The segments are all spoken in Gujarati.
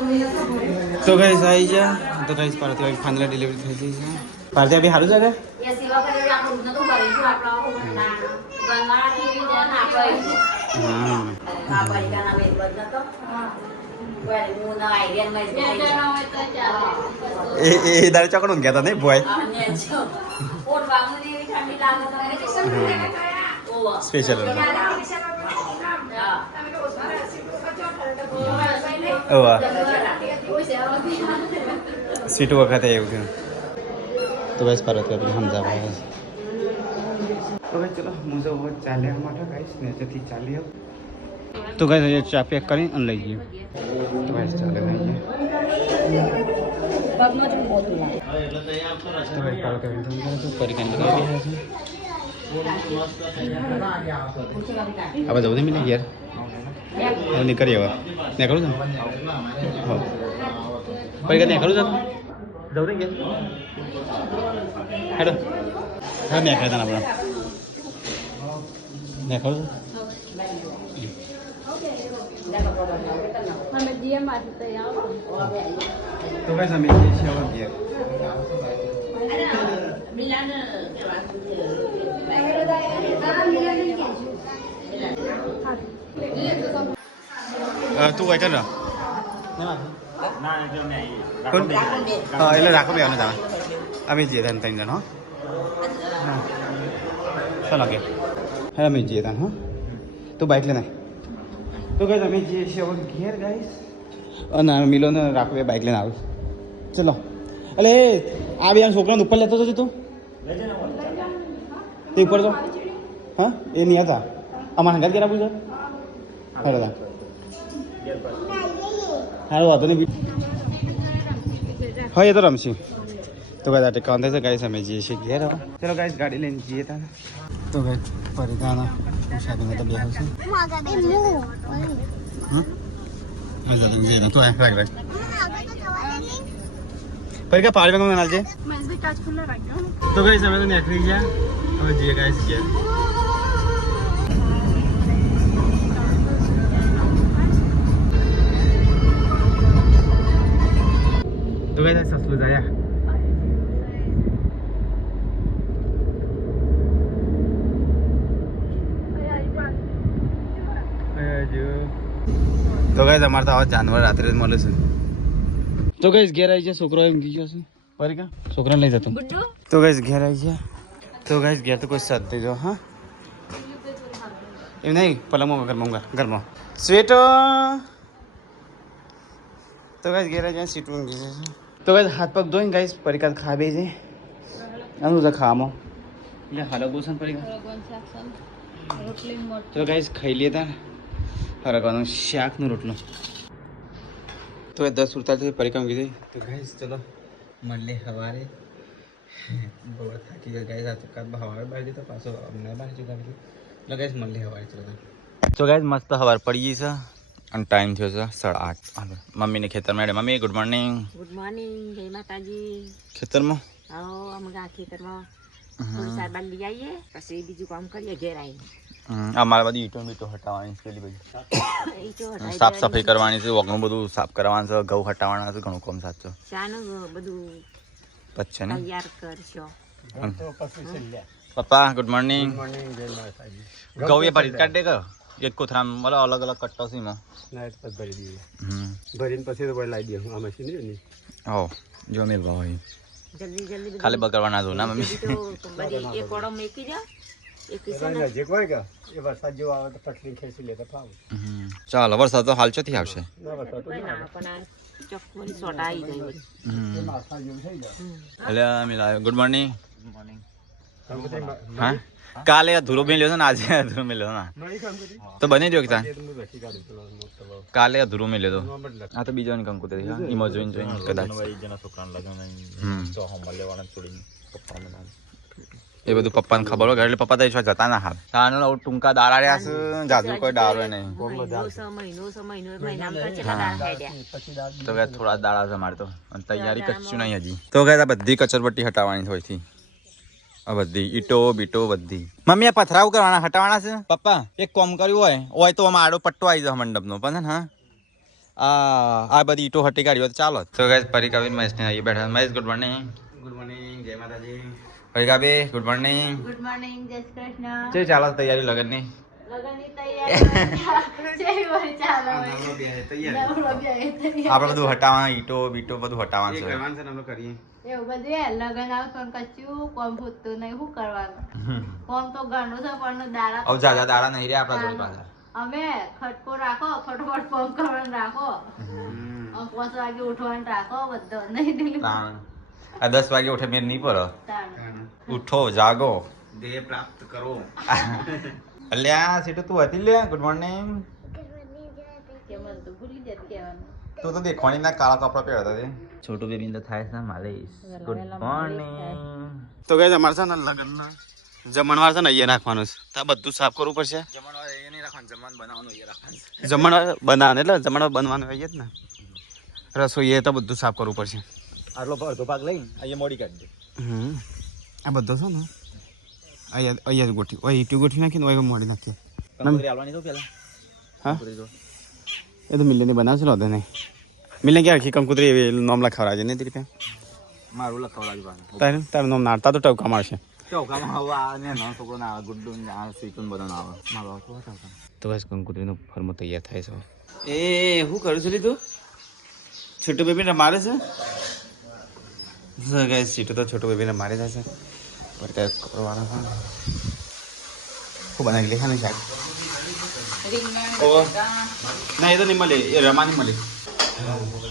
તો ગાઈસ આવી જા તો ગાઈસ પાર્થિવ ફાઇનલ ડિલિવરી થઈ ગઈ છે પાર્થિવ બી હારું છે કે એ દાડે ચોકડું ગયા હતા નહીં બોય સ્પેશિયલ સ્વીટ વખતે એવું થયું તો બસ પરત સમજા ભાઈ તો ભાઈ ચલો મુઝો ચાલ્યા માટે ગાઈશ નીચેથી ચાલી આવ તો ગાઈશ ચા પેક કરીને અને લઈ જઈએ તો ગાઈશ ચાલે લઈ જઈએ તો ભાઈ પાલો કરીને પરિકાન લગાવી રહ્યા છે આ બધા બધું મિલી યાર હવે નીકળી હવે ને કરું છું હા પરિકાન ને કરું છું જવું ને ગયા હેડો હા મેં ખાતા આપણે મેં કરું તો ભાઈ અમે જઈએ છીએ હવે ઘેર તું કઈ કર એટલે રાખો બે તમે અમે જઈએ તને ત્રણ જણ હા ચાલો કે હા અમે જઈએ તને હા તું બાઇક લઈને તો કઈ અમે જઈએ છીએ હવે ઘેર ગાઈશ અને મિલો ને રાખો બે બાઇક લઈને આવું ચલો એટલે આ બે છોકરાને ઉપર લેતો હતો તું તે ઉપર તો હા એ નહીં હતા અમારા હંગાત ઘેર આપું છે હા દાદા હારું વાંધો નહીં હા એ તો રમશી તો ગાઈસ ટેકાન થાય છે ગાઈસ અમે જઈએ છીએ ઘેર હવે ચલો ગાઈસ ગાડી લઈને જઈએ તા તો ગાઈસ પરિધાન શાદીમાં તો બેહું છું મજા તો જઈએ તો રાખ રાખ પરિકા પાડી બેંગ નાલ છે તો ગાઈસ અમે તો નીકળી ગયા હવે જઈએ ગાઈસ ઘેર તો ગાઈસ સસલું જાય તો ગાઈસ અમારે તો આવા જાનવર રાત્રે જ મળે છે તો ગાઈસ ઘેર આવી છે છોકરો એમ ગયો છે પરિકા છોકરાને લઈ જતો તો ગાઈસ ઘેર આવી છે તો ગાઈસ ઘેર તો કોઈ સાથ દેજો હા એમ નહીં પલંગમાં ઘરમાં સ્વેટર તો ગાઈસ ઘેર આવી જાય સીટું ઊંઘી છે તો ગાઈસ હાથ પગ ધોઈને ગાઈસ પરિકા ખાવે છે આનું તો ખાવામાં એટલે હાલો ગોસન પરિકા તો ગાઈસ ખાઈ લેતા હરકવાનું શાકનું રોટલો તો 10:48 પરિક્રમ કીધી તો ગાઈસ ચલો મળીએ સવારે બહુ થાકી ગયા ગાઈસ આ તો કાદ હવારે બહાર જતો પાછો અમને બહાર જતા એટલે ગાઈસ મળીએ સવારે ચલો તો ગાઈસ મસ્ત સવાર પડી ગઈ છે અને ટાઈમ થયો છે 8:30 મમ્મીને ખેતરમાં હેડે મમ્મી ગુડ મોર્નિંગ જય માતાજી ખેતરમાં આવો અમે ખેતરમાં થોડી સાર બાર લઈ આવીએ પછી બીજું કામ કરીએ ઘેર આવીને અમારે બધી ઈટો બીટો હટાવવાની છે પેલી બધી સાફ સફાઈ કરવાની છે વગનું બધું સાફ કરવાનું છે ઘઉં હટાવવાના છે ઘણું કામ સાચો બધું પછી ને તૈયાર કરશો પપ્પા ગુડ મોર્નિંગ ઘઉં એ ભરી કાઢ દે કે એક કોથરામ બોલો અલગ અલગ કટ્ટો છે એમાં ભરી દઈએ ભરીને પછી તો લાવી દઈએ આ મશીન ને હો જો મેં ભાઈ જલ્દી ખાલી બગડવાના જો ના મમ્મી એક ઓડો મેકી દે ચાલો વરસાદ તો હાલ ચોથી આવશે ગુડ મોર્નિંગ હા કાલે અધૂરો મેલ્યો છે ને આજે અધૂરો મેલ્યો ને તો બની રહ્યો કાલે અધૂરો મેલ્યો તો આ તો બીજો કંકુતરી ઈમો જોઈને કદાચ એ બધું પપ્પાને ખબર હોય એટલે પપ્પા તો જતા ના હાલ તાનો ટૂંકા દાડા રહ્યા છે જાજુ કોઈ દાડો નહીં તો કે થોડા દાડા છે મારે તો અને તૈયારી કચ્છું નહીં હજી તો કે આ બધી કચરપટ્ટી હટાવવાની હોય થી આ બધી ઈટો બીટો બધી મમ્મી આ પથરાવ કરવાના હટાવવાના છે પપ્પા એક કોમ કર્યું હોય તો આમાં આડો પટ્ટો આવી જાય મંડપનો પણ હા આ બધી ઈટો હટી કાઢ્યો તો ચાલો. તો ગાઈસ પરિકાબેન મહેશને અહીં બેઠા. Mahesh good morning. Good morning, જય માતાજી. પરિકાબે ગુડ મોર્નિંગ. ગુડ મોર્નિંગ, જય શ્રી કૃષ્ણ. છે ચાલો તૈયારી લગનની. લગનની તૈયારી ચાલો. આપણે બધું હટાવવાનું, ઈટો બીટો બધું હટાવવાનું છે. એવું બધું લગન આવે પણ કશું કોમ પૂછતું નહીં. શું કરવાનું? કોમ તો ઘણું છે પણ દાડા હવે જાજા દાડા નહીં રે આપણા જોડે પાછા. અમે ખટકો રાખો, ફટોફટ કોમ કરવાનું રાખો, 5 વાગે ઉઠવાનું રાખો, બધો નહીં દિલ્હી. આ 10 વાગે ઉઠે મેં નહીં પડો. ઉઠો જાગો, દેહ પ્રાપ્ત કરો. અલ્યા સીટુ તું હતી લે. Good morning. તું તો દેખવાની ના કાળા કપડા પહેરતા તે. છોટું બેબી તો થાય છે માલિશ. Good morning. તો ગાઈસ અમાર છે ને લગનના જમણવાર છે ને અહીંયા રાખવાનું છે. તો બધું સાફ કરવું પડશે. જમણવાર અહીંયા નહીં રાખવાનું, જમણ બનાવવાનું અહીંયા રાખવાનું. જમણવાર બનાવવાનું એટલે જમણવાર બનવાનું અહીંયા જ ને. રસોઈ એ તો બધું સાફ કરવું પડશે. આટલો અડધો ભાગ લઈ અહીંયા મોડી કાઢી દે. આ બધો છે ને અહીંયા ગોઠવી ઓય ઈટુ ગોઠવી નાખીને ઓય મોડી નાખીએ. કંકોત્રી આલવાની તો પહેલા. હા એ તો મિલની બનાવશે લો નહીં. મિલને ક્યાં રાખી કંકોત્રી એવી નામ લખાવરાજે નહીં તેરી પાસે. મારું લખાવરાજ તારું તારું નામ નાડતા તો ટવકા મારશે. ટવકામાં હવે આ ને નાનો છોકરો ના આવે ગુડ્ડુ ને આ સ્વીકુન બધા આવે. મારો ટવકા તો બસ કંકોત્રીનો ફરમો તૈયાર થાય છે. એ શું કરું છું તું? છોટું બેબીને મારે છે. ગાઈસ સીટો તો છોટું બેબીને મારી જશે. પર કાંઈ કરવાના છે ખૂબ બનાવી લેખાનું શાક. ના એ તો નહીં મળે, એ રમાની મળી.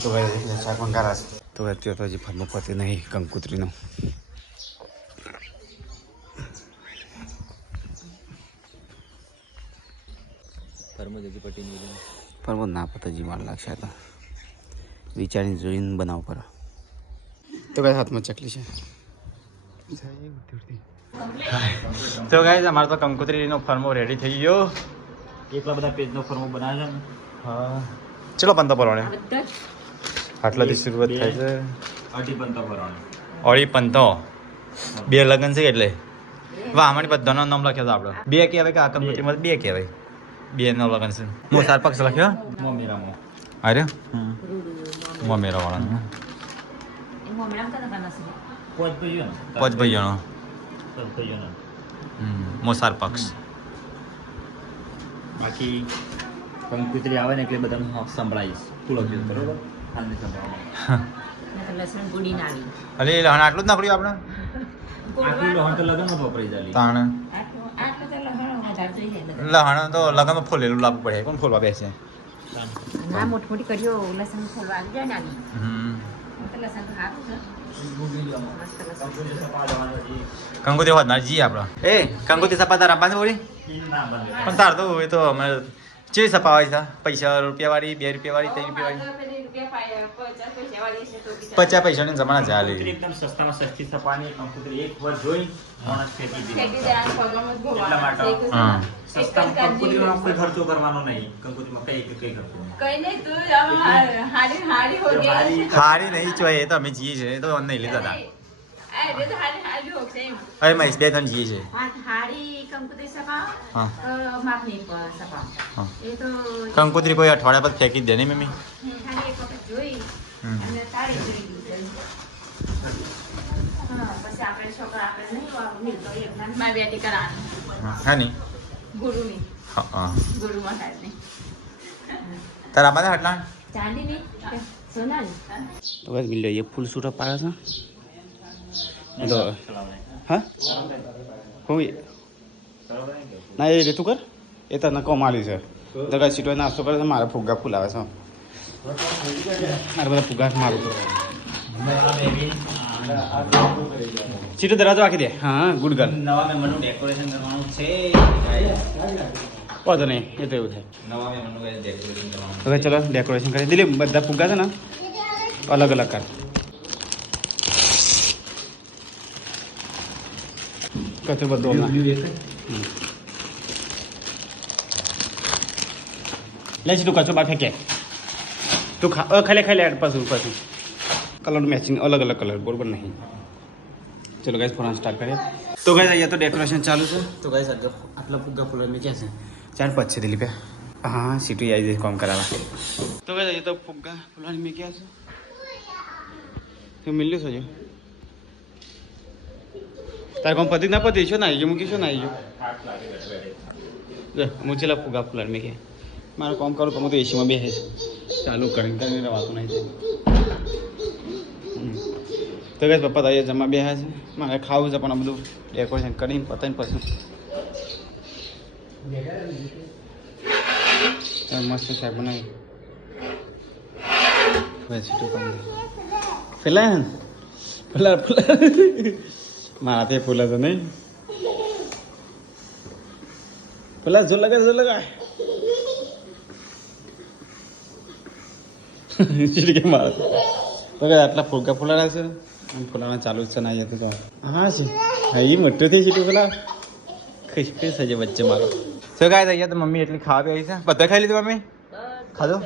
તો ભાઈ શાક મંગારા છે. તો અત્યારે તો હજી ફરમો પતે નહીં કંકોત્રીનો. ફરમો ના પતે હજી વાર લાગશે. તો વિચારીને જોઈને બનાવવું પડે. તો કઈ હાથમાં ચકલી છે. તો ગાઈસ અમારો તો કંકોત્રીનો ફરમો રેડી થઈ ગયો. એટલા બધા પેજનો ફરમો બનાવે છે. હા ચલો પંતો પરવાણે આટલાથી શરૂઆત થાય છે. અઢી પંતો 2 લગન છે એટલે વાહ અમારી બધાનો નામ લખ્યો હતો આપણે. 2 કહેવાય કે આ કંકોત્રીમાં 2 કહેવાય. 2 નો લગન છે. મોસાર પક્ષ લખ્યો મોમેરામાં. અરે મોમેરા વાળા પોચ ભાઈઓનો મોસાર પક્ષ. બાકી કંકોત્રી આવે ને એટલે બધા સંભળાઈશ. બરોબર લસણ ગુડી નાવી. અરે લહણ આટલું જ નાખ્યું આપણે. આટલું લહણ તો લગનમાં વપરાઈ જાય. તાણ આટલું તો લસણ વધારે જોઈએ. લહણ તો લગનમાં ફોલેલું લાવવું પડે. કોણ ફોલવા બેસે? ના મોટી મોટી કઢીઓ લસણ ફોલવા આવી જાય નાની. લસણ તો હાથું છે. કંકોત્રી હોત જી આપડે. એ કંકોત્રી સપા તારા પાસે બોલી પણ તાર તો એ તો અમે ચેવી સપાવાય છે? પૈસા રૂપિયા વાળી, 2 રૂપિયા વાળી, 3 રૂપિયા વાળી? 50 પૈસાની જમાના ચાલે. એકદમ સસ્તામાં સસ્તી સપાની કંકોત્રી એક વાર જોઈ માણસ ફેંકી દે. એટલા માટે સસ્તામાં કંકોત્રીમાં કોઈ ખર્ચો કરવાનો નહીં. કંકોત્રીમાં કઈ ખર્ચો નહીં. હારી નહીં જોઈએ તો અમે જીએ છીએ. તો નહીં લીધા હતા. અરે મહેશ 2 ત્રણ જીએ છે. કંકોત્રી કોઈ અઠવાડિયા પર ફેંકી દે નહીં મમ્મી. હા નહીં તારા બધા હટલા તો બસ મિલ એ ફૂલ સૂટ પાડે છે. તો હા કોઈ ના એ રીતું કર. એ તને કમાલી છે. તો કઈ સીટો નાસ્તો કરે છે. મારે ફુગ્ગા ફૂલાવે છે. મારે બધા ફુગ્ગા મારું સીટો દરવાજો રાખી દે. હા ગુડ ગર્લ. નવા મહેમાનનું ડેકોરેશન કરવાનું છે. વાંધો નહીં એ તો એવું થાય. નવા મહેમાનનું ડેકોરેશન કરવાનું. હવે ચલો ડેકોરેશન કરી દિલીપ. બધા ફુગ્ગા છે ને અલગ અલગ કર. કચરો બધો લે છે. તું કચરો બહાર ફેંકે. તું ખાલી પછી કલર મેચિંગ અલગ અલગ કલર બરોબર નહીં. ચલો ગાઈસ ફોન સ્ટાર્ટ કરીએ. તો ગાઈસ અહીંયા તો ડેકોરેશન ચાલુ છે. તો ગાઈસ આટલા ફુગ્ગા ફૂલ મેં ક્યાં છે? 4-5 છે દિલીપ. હા સીટી આવી જાય કામ કરાવવા તો ભાઈ તો ફુગ્ગા ફૂલાની મેં ક્યાં છે તો મિલ્યું છે તારે કોમ પતિ ના પતિ છો ને આવી ગયો મૂકી છો ને આવી ગયો મૂચેલા ફુગ્ગા ફૂલાની મેં કે મારે કામ કરું તો હું તો એસીમાં બેસે છે ચાલુ કરીને રવાતું નહીં તો કઈ પપ્પા તો અહીંયા જમવા બેસે છે મારે ખાવું છે પણ આ બધું ડેકોરેશન કરીને પતાવીને પછી મસ્ત શાક બનાવી ફેલા ફુલા ફુલા મારા તે ફૂલા તો નહીં ફુલા જો લગા કે મારા તો કે આટલા ફૂલકા ફૂલાડા છે ફૂલાના ચાલુ જ છે ના જતું તો હા છે હા એ મોટું થઈ છે પેલા ખીસ ખીસ છે વચ્ચે મારો તો કાંઈ અહીંયા તો મમ્મી એટલી ખાવા પી આવી છે બધા ખાઈ લીધું મમ્મી ખાધો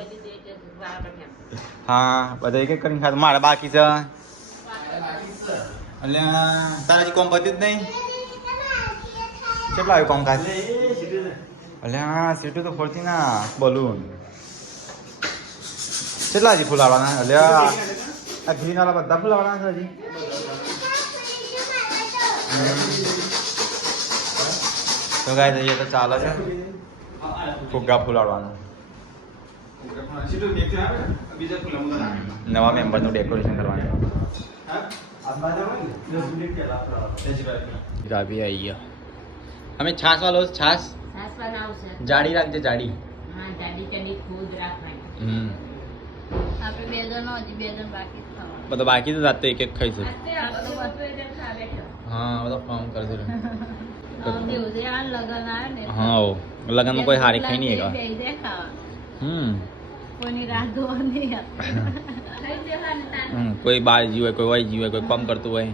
હા બધા એક એક કરીને ખાધું મારા બાકી છે એટલે તારા હજી કોમ પત્યું જ નહીં કેટલા આવ્યું કોમ ખાસ એટલે હા સીટું તો ફોડતી ના બલૂન કેટલા હજી ફૂલાવાના એટલે આ ગ્રીન વાળા બધા ફૂલાવાના છે હજી તો ગાય જઈએ તો ચાલે છે ફુગ્ગા ફૂલાડવાનું નવા મેમ્બરનું ડેકોરેશન કરવાનું ગાભી આવી ગયા અમે છાસ વાળો છાસ જાડી રાખજે જાડી આપણે બે જણ હજી બે જણ બાકી બધો બાકી તો રાત તો એક એક ખાઈશું હા બધો ફોર્મ કરજો હા લગનમાં કોઈ હારી ખાઈ નહીં કોઈ બાર જી હોય કોઈ વાઈ જી હોય કોઈ કામ કરતું હોય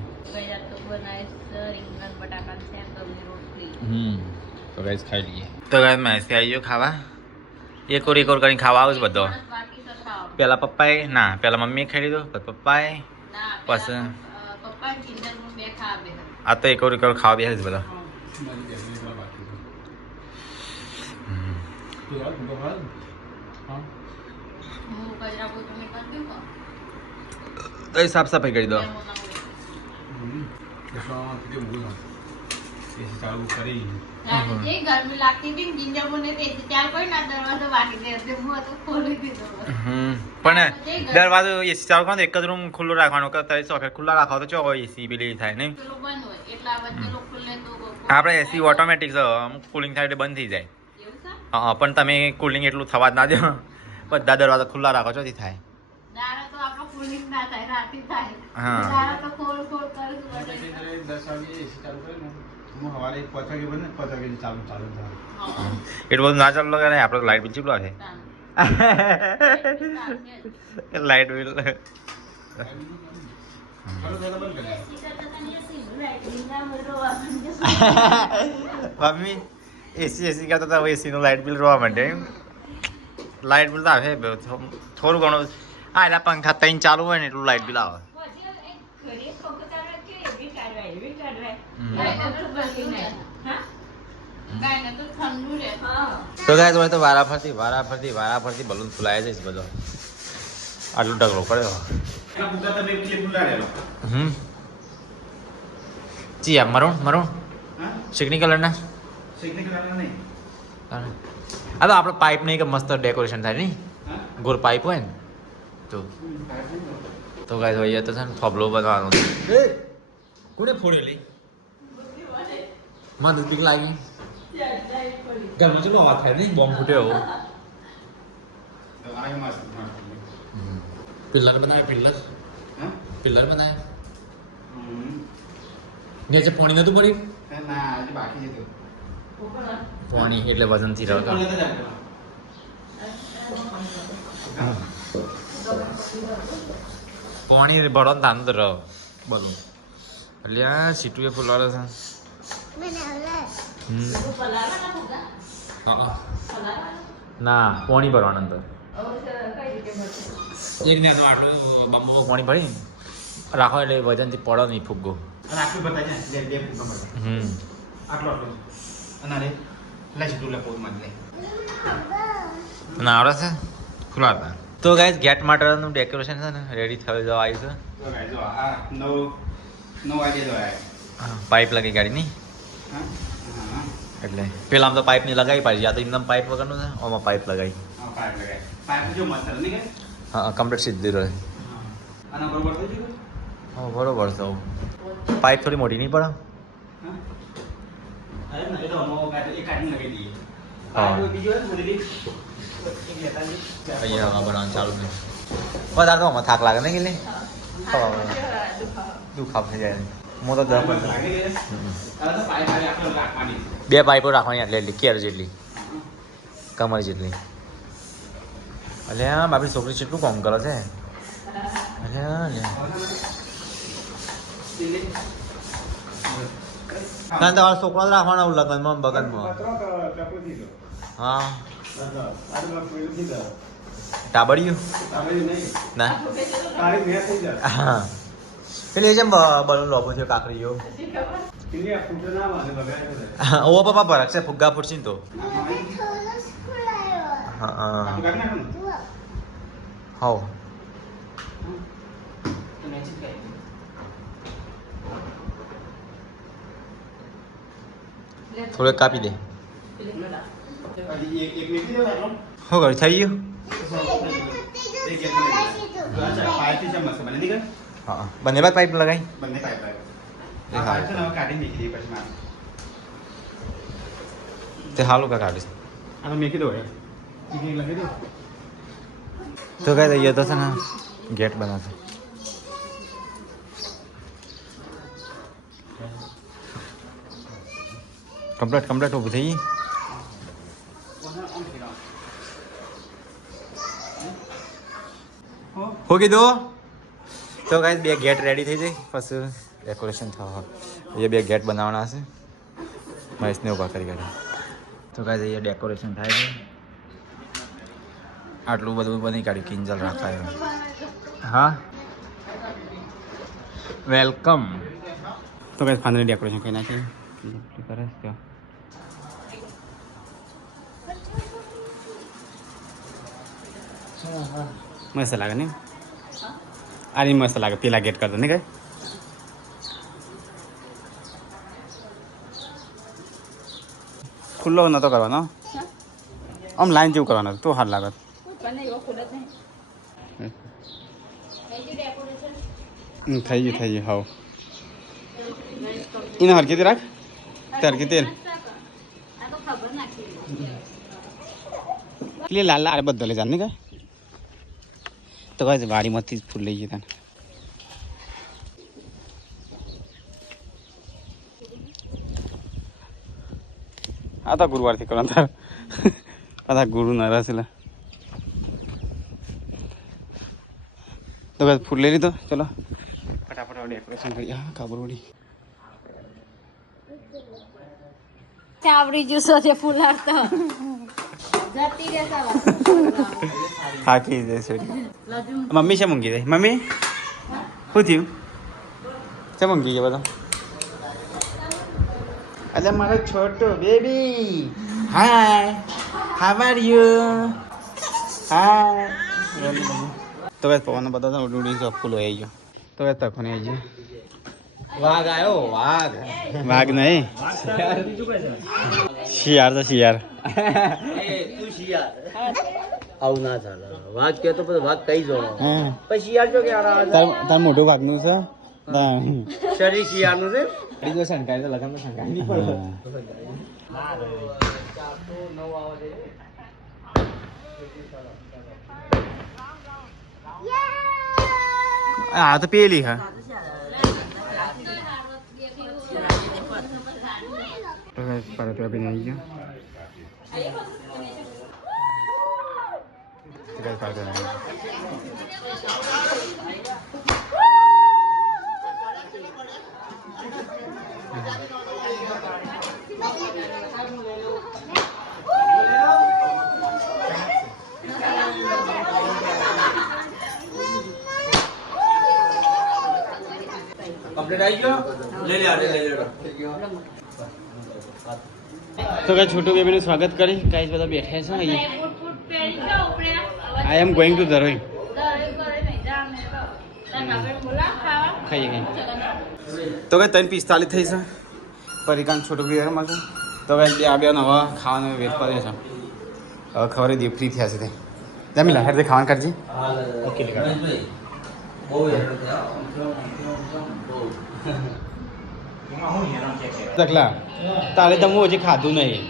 તો ગાઈસ ખાઈ લઈએ તો ગાઈસ મેં આવી ગયો ખાવા એક ઓર કરીને ખાવા આવું બધો પેલા પપ્પાએ ના પેલા મમ્મીએ ખાઈ લીધો પછી પપ્પાએ પછી આ તો એક ઓર ખાવા બેસે બધા તો સાફ સફાઈ કરી દો ગરમી લાગતી હતી જિંજર મને ચાર કોઈ ના દરવાજો વાગી દે હું તો ખોલી દીધો પણ દરવાજો એસી ચાલુ કરો એક જ રૂમ ખુલ્લો રાખવાનો કે તમે સોકેટ ખુલ્લા રાખો તો ચો એસી પેલી થાય નહીં આપણે એસી ઓટોમેટિક છે અમુક કુલિંગ થાય એટલે બંધ થઈ જાય હા પણ તમે કુલિંગ એટલું થવા જ ના દો બધા દરવાજા ખુલ્લા રાખો ચોથી થાય એટલું બધું ના ચાલુ ને આપણે લાઈટ બિલ ચીપલો છે લાઈટ બિલ મમ્મી એસી કરતા હતા એસી નું લાઈટ બિલ રોવા માંડે લાઈટ બિલ તો આવે થોડું ઘણું હા એટલે પંખા ત્રણ ચાલુ હોય ને એટલું લાઈટ બિલ આવે તો ગાય તો વારા ફરતી બલૂન ફૂલાય છે બધો આટલું ઢગલો પડ્યો જી આ મરૂણ શીકની કલરના આ તો આપણે પાઇપ નહીં કે મસ્ત ડેકોરેશન થાય નહીં ગોળ પાઇપ હોય ને તો ગાય તો અહીંયા તો છે ને થોબલો બનાવવાનો કોને ફોડેલી માં દૂધ બીક લાગી ઘરમાં ચલો અવાજ થાય નહીં બોમ્બ ફૂટ્યો પિલ્લર બનાવે પિલ્લર બનાવે નીચે પાણી નતું પડી પાણી એટલે વજનથી રહ્યો પાણી ભરો ને તાનું તો રહો બધું એટલે આ સીટું એ ફૂલાડે છે ના પાણી ભરવાનું અંદર એક ને આટલું બમ્બો પાણી ભરી રાખો એટલે વજનથી પડો નહીં ફુગ્ગો આટલું બતાય છે બે ફુગ્ગા આટલો અને લે સીટું લે પોત માં લે ના આવડે છે ખુલાતા તો ગાઈસ ગેટ માટેનું ડેકોરેશન છે ને રેડી થઈ જવા આવી છે તો ગાઈસ જો આ 9 વાગે જો આયા પાઇપ લગી ગાડી નહીં હા હા એટલે પેલા આમ તો પાઇપ ની લગાવી પાડી આ તો એકદમ પાઇપ વગરનું છે આમાં પાઇપ લગાવી હા પાઇપ લગાય પાઇપ જો મસાલો નહીં કે હા કમ્પ્લીટ સીધી રહે આના બરોબર થઈ ગયું હા બરોબર છે પાઇપ થોડી મોટી નહીં પડે હા અરે ના એ તો નો એક કાઢી લગાવી દઈએ હા. આ બીજો હે મોટી એક લેતા જઈએ અહીંયા હવા બનાવવાનું ચાલુ છે વધારે તો આમાં થાક લાગે ને કે દુખાવ થઈ જાય હું તો દસ લાગે છે આ તો પાઇપ આલે આપણે રાખવાની બે પાઇપો રાખવાની એટલે એટલી કેર જેટલી કમર જેટલી અલે આપણી છોકરી કેટલું કામ કરે છે અલે ના તમારા છોકરો જ રાખવાના લગ્નમાં બગનમાં હા ટાબડિયું ના હા પેલી જેમ બલૂન લોબો થયો કાકરીઓ ઓ પપ્પા ભરક છે ફુગ્ગા ફૂટશે ને તો હા હા હો થોડું કાપી દે હો ગયું થઈ ગયું હા બંને બાદ પાઇપ લગાવી તે હાલું કા કાઢીશ તો કઈ દઈએ તો છે ને ગેટ બનાવશે કમ્પ્લીટ ઊભું થઈ ગઈ હો કીધું તો ગાઈસ બે ગેટ રેડી થઈ જાય પછી ડેકોરેશન થવા એ બે ગેટ બનાવવાના હશે મહેશને ઊભા કરી કાઢે તો ગાઈસ અહીંયા ડેકોરેશન થાય છે આટલું બધું બની કાઢ્યું કિંજલ રાખાય હા વેલકમ તો કઈ ફાંદરી ડેકોરેશન કરી નાખી કરે તો મસ્ત લાગે ને આ મસ્ત લાગે પેલા ગેટ કરતો ને કઈ ખુલ્લો નતો કરવાનો આમ લાઈન જેવું કરવાનો તો હાર લાગત થઈ ગયું હાવ એને હરકીથી રાખ તે હરકીથી એટલે લાલ લાલ બધો લઈ જાને કઈ તો કઈ વાડીમાંથી જ ફૂલ લઈ ગયા તને આ તો ગુરુવારથી કરવાના આ ગુરુ ના રસેલા તો કઈ ફૂલ લઈ લીધો ચલો ફટાફટ ડેકોરેશન કરી હા કાબરોડી ચાવડી જ્યુસો છે ફૂલાડતો જતી રહેતા થાકી જશે મમ્મી છે મૂંગી દે મમ્મી શું થયું છે મૂંગી ગયા બધા અરે મારો છોટો baby hi how are you hi તો બસ પવન બધા ઉડી ફૂલ આવી ગયો તો બસ તકો ને આવી ગયો વાઘ આવ્યો વાઘ વાઘ નહીં શિયાળ તો શિયાળ તું શિયાળ આવું ના ચાલે વાઘ કે તો પછી વાઘ કઈ જવાનો હા પછી શિયાળ જો કે તાર મોટું વાઘનું છે શરીર શિયાળનું છે બીજો શંકાય તો લગન શંકાય નહીં પડે આ તો પેલી હા પરત બી આવી ગયો કમ્પ્લીટ આવી ગયો લઈ લે તો કઈ છોટું બેબીનું સ્વાગત કરી કાંઈ બધા બેઠા છે અહીં આઈ એમ ગોઈંગ ટુ ધરોઈ ખાઈએ તો કઈ 3:45 થઈ છે પરિકાન છોટું બી મળશે તો કઈ આ બે નવા ખાવાનું વેટ કરે છે હવે ખબર દે ફ્રી થયા છે તે જમી લા હેર ખાવાનું કરજી ઓકે તકલા તારે તો હું હજી ખાધું નહીં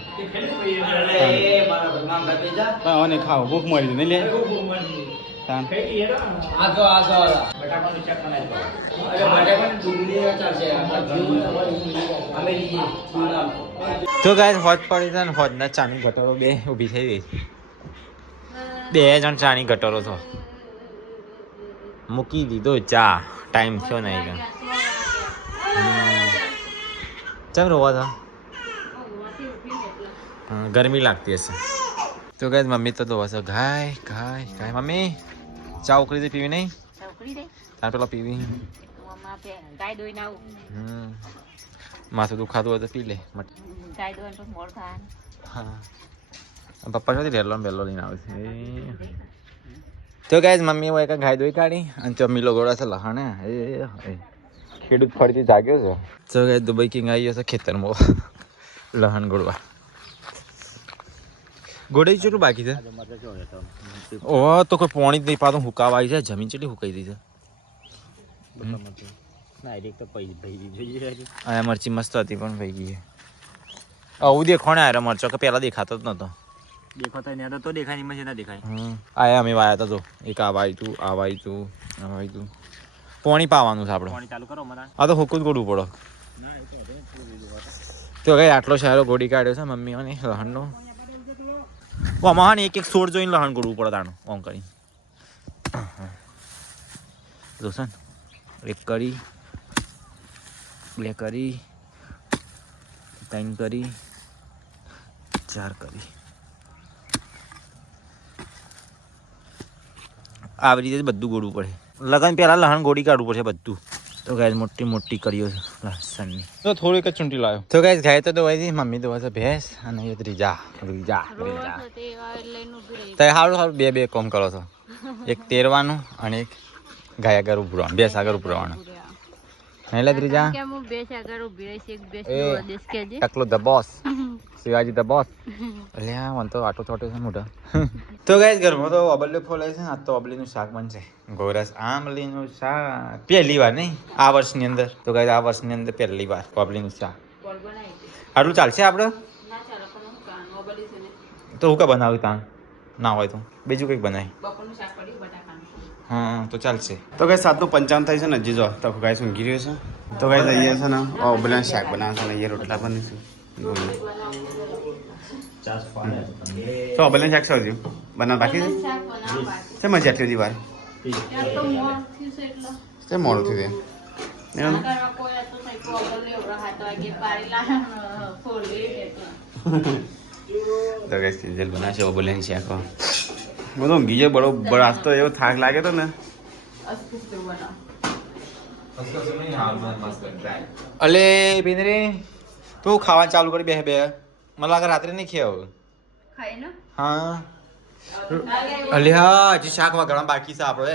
પણ ખાવ ભૂખ મળી નહીં લે તો ગાય હોજ પડી છે ને હોજના ચાની ગટરો બે ઊભી થઈ ગઈ બે જણ ચાની ગટરો તો મૂકી દીધો ચા ટાઈમ થયો નહીં કે ચમ રોવા છો ગરમી લાગતી હશે તો ગાય મમ્મી તો ધોવા છે ગાય ગાય ગાય મમ્મી ચા ઉકળી દે પીવી નહીં તાર પેલા પીવી માથું દુખાતું હોય તો પી લે હા પપ્પા શું રેલો બેલો લઈને આવે છે તો ગાય મમ્મી હોય ગાય દોઈ કાઢી અને ચમ્મી લોગોડા છે લહાણે એ ખેડૂત ફરીથી જાગ્યો છે તો ગાય દુબઈ કિંગ આવી હશે ખેતરમાં લહણ ગોળવા ગોળે કેટલું બાકી છે ઓહ તો કોઈ પોણી જ નહીં પાતું હુકાવા આવી છે જમીન કેટલી હુકાઈ રહી છે આ મરચી મસ્ત હતી પણ ભાઈ ગઈ આવું દેખાણે આરે મરચો કે પેલા દેખાતો જ નતો દેખાતા નહીં તો દેખાય નહીં મશીન દેખાય આયા અમે વાયા હતા તો એક આવાય તું આવાય તું આવાય તું પોણી પાવાનું છે આપણે પોણી ચાલુ કરો આ તો હુકું જ ગોળવું પડો તો કઈ આટલો સારો ગોળી કાઢ્યો છે મમ્મીઓને લહણનો આમાં એક એક સોળ જોઈને લહણ ગોળવું પડે તાણું ઓમ કરી જોશે ને એક કરી બે કરી ત્રણ કરી ચાર કરી આવી રીતે બધું ગોળવું પડે લગન પહેલા લહણ ગોળી કાઢવું પડશે બધું તો ગાય મોટી મોટી કરીઓ છે લસણની તો થોડીક જ ચૂંટી લાવ્યો તો ગાય ગાય તો દોવાઈ મમ્મી દોવા છે ભેંસ અને એ ત્રીજા ત્રીજા ત્રીજા તો સારું સારું બે બે કોમ કરો છો એક તેરવાનું અને એક ગાય આગળ ઉભરવાનું ભેંસ આગળ ઉભરવાનું નહીં લે ત્રીજા ટકલો the boss Shivaji the boss એટલે હા મને તો આટો થોટો છે મોટો તો ગાય ઘરમાં તો અબલ્યો ફોલાય છે આજ તો અબલીનું શાક બનશે ગોરસ આંબલીનું શાક પહેલી વાર નહીં આ વર્ષની અંદર તો ગાય આ વર્ષની અંદર પહેલી વાર અબલીનું શાક આટલું ચાલશે આપણે તો હું કા બનાવ્યું તાણ ના હોય તો બીજું કંઈક બનાવી હા તો ચાલશે તો ગાય 7:55 થાય છે ને હજી જો તો ગાય ઊંઘી રહ્યો છે તો ગાય અહીંયા છે ને અબલીનું શાક બનાવશે ને અહીંયા રોટલા બનીશું તો અબલીનું શાક સૌથી બનાવ બાકી છે મજા આટલી બધી વાર તે મોડું થયું તો ગાય સિંજલ બનાવશે અબલીનું શાક બધો ઊંઘી જાય બરોબર આજ તો એવો થાક લાગે તો ને અલે પિંદરી તું ખાવાનું ચાલુ કરી બે મને લાગે રાત્રે નહીં ખાવ હા અલે હા હજી શાક વગર બાકી છે આપણો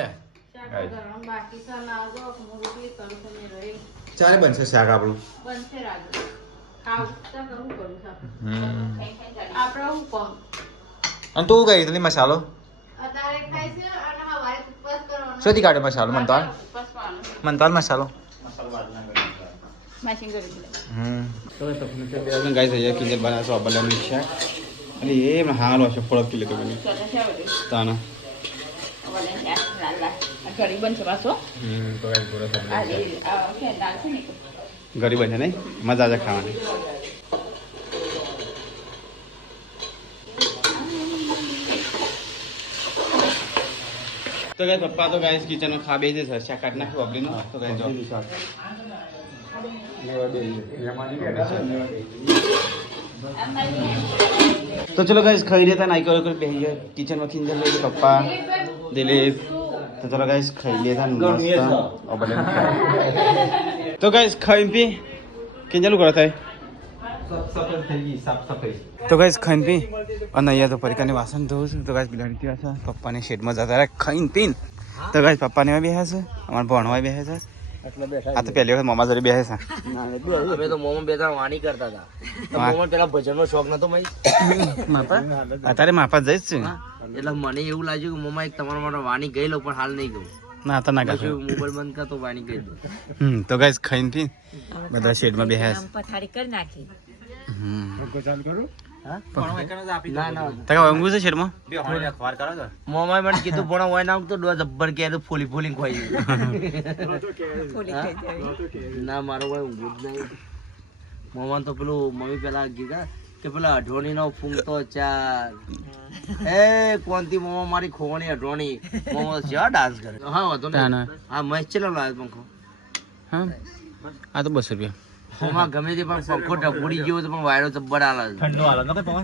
ચાલે બનશે શાક આપણું અને તું કઈ રીતની મસાલો શોધી કાઢે મસાલો મંતાલ મસાલો ગાય થઈ જાય કિંજલ બનાવશો અબલાનું શાક અને એ હાલ હશે ફળક કિલો કે બની તાના ગરીબ બનશે નહીં મજા આવે ખાવાની તો ગાય પપ્પા તો ગાય કિચનમાં ખા બે છે શાક કાઢ નાખ્યું અબલીનું તો ગાય જો તો ચલો ગાઈસ ખાઈ લેતા નાઈ કરો બે કિચન માં ખીંજલ લે પપ્પા દિલીપ તો ચલો ગાઈસ ખાઈ લેતા મસ્ત તો ગાઈસ ખાઈ પી કિંજલ કરો થાય તો ગાઈસ ખાઈને પી અને અહીંયા તો પરિકાની વાસણ ધોવું છું. તો ગાઈસ બિલાડી ત્યાં છે પપ્પાને શેડમાં જતા રહ્યા ખાઈને પીને. તો ગાઈસ પપ્પાને એવા બેસે છે, અમારા ભણવા બેસે છે. આ તો પહેલી વખત મામા જોડે બેસે છે. અમે તો મોમો બે ત્રણ વાણી કરતા હતા. તો મોમો પેલા ભજનનો શોખ નતો મય. અત્યારે માપા જઈશ છે. એટલે મને એવું લાગ્યું કે મોમા એક તમારા માટે વાણી ગઈ લો પણ હાલ નહીં ગયું. ના તો ના પછી ગાશે. મોબાઈલ બંધ કરતો વાણી ગઈ દો. તો ગાઈસ ખાઈને પી બધા શેડમાં બેસે છે. પથારી કરી નાખી. ના ના તકા ઊંઘું છે શેડમાં? મોમાએ મને કીધું પણ હોય ના તો ડોઝ જબ્બર કે તો ફોલી ફોલી ખોઈ ફૂલી થઈ જાય. ના મારો કોઈ ઊંઘું જ નહીં. મોમા તો પેલું મમ્મી પેલા કીધા કે પેલા અઢોણી નો ફૂંકતો ચાર એ કોનથી મોમા મારી ખોવાની અઢોણી મોમા જ્યાં ડાન્સ કરે. હા વાંધો નહીં. હા મહેશ ચેલો લાવ્યો પંખો? હા આ તો 200 રૂપિયા. મોમા ગમે તે પણ પંખો ઢબુડી ગયો તો પણ વાયરો જબ્બર આલે છે.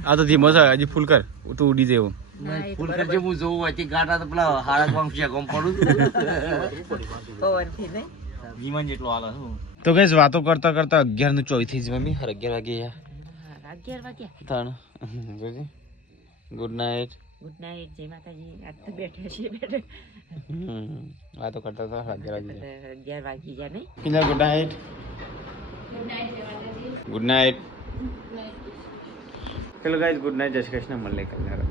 આ તો ધીમો છે હજી ફૂલ કર તો ઉડી જાય એવું. ફૂલ કરજે હું જોઉં હોય ગાટા તો પેલા હાડા કોમ છે કોમ પડું પવનથી નહીં. વિમાન જેટલો હાલે શું. તો ગાઈસ વાતો કરતા કરતા 11:24 થઈ જ મમ્મી 11 વાગે યાર. 11 વાગ્યા. તાણ જોજી ગુડ નાઇટ. ગુડ નાઇટ, જય માતાજી. આજ તો બેઠા છીએ બેઠા. વાતો કરતા હતા 11 વાગે. 11 વાગી ગયા નહીં. Kinjal good night. Good night. Hello guys good night. જય શ્રી કૃષ્ણ. મળીએ કાલે.